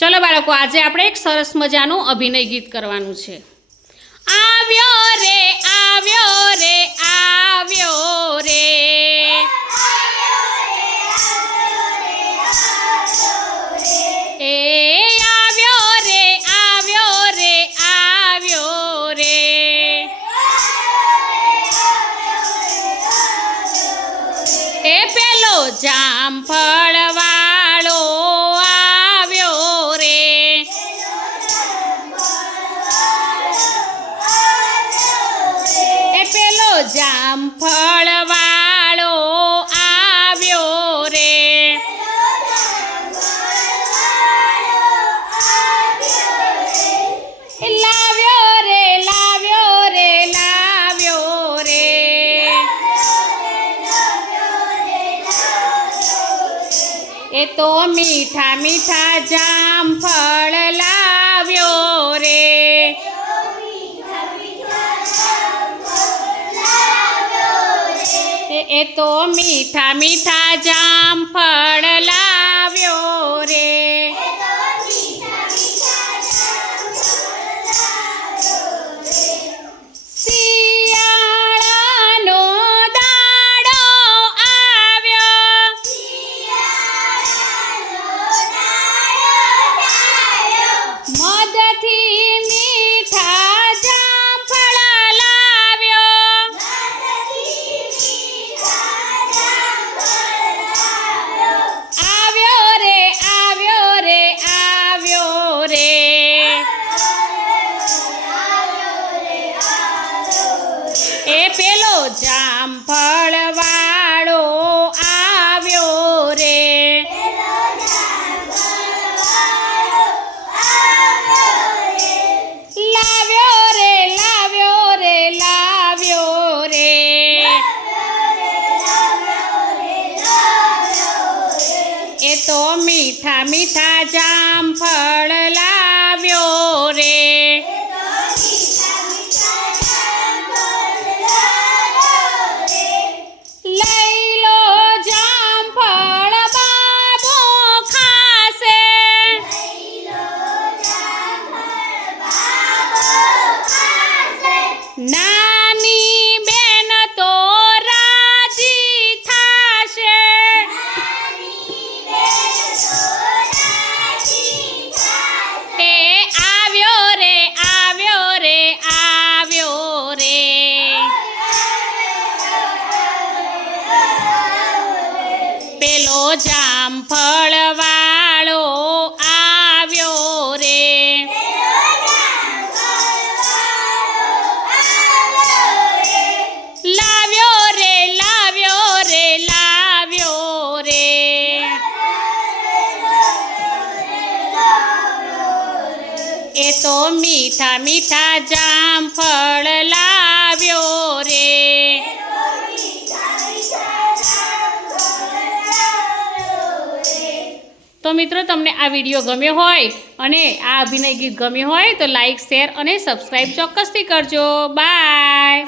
चलो बाळको આજે આપણે એક સરસ મજાનું અભિનય ગીત કરવાનું છે। આવ્યો રે આવ્યો રે આવ્યો રે એ આવ્યો રે આવ્યો રે આવ્યો રે એ પેલો જામફળ વાળો जामफळ वाळो आव्यो रे लाव्यो रे लाव्यो रे लाव्यो रे ए तो मीठा मीठा जामफळ लाव्यो रे ए तो मीठा मीठा जामफळ लाव्यो रे सियाळानो दाडो आव्यो मधथी मीठा जामफळ लाव्यो ए पेलो जामफळ वाळो आव्यो रे लाव्यो रे लाव्यो रे लाव्यो रे ए तो मीठा मीठा जामफळ लाव्यो रे नानी बेन तो राजी थाशे ए आव्यो रे आव्यो रे आव्यो रे पेलो जामफळ वाळो आव्यो रे ए तो मीठा मीठा जामफळ लाव्यो रे तो मित्रों तमने आ विडियो गम्यो होय अने आ अभिनय गीत गम्यो होय तो लाइक शेर अने सब्सक्राइब चोक्कसथी करजो। बाय।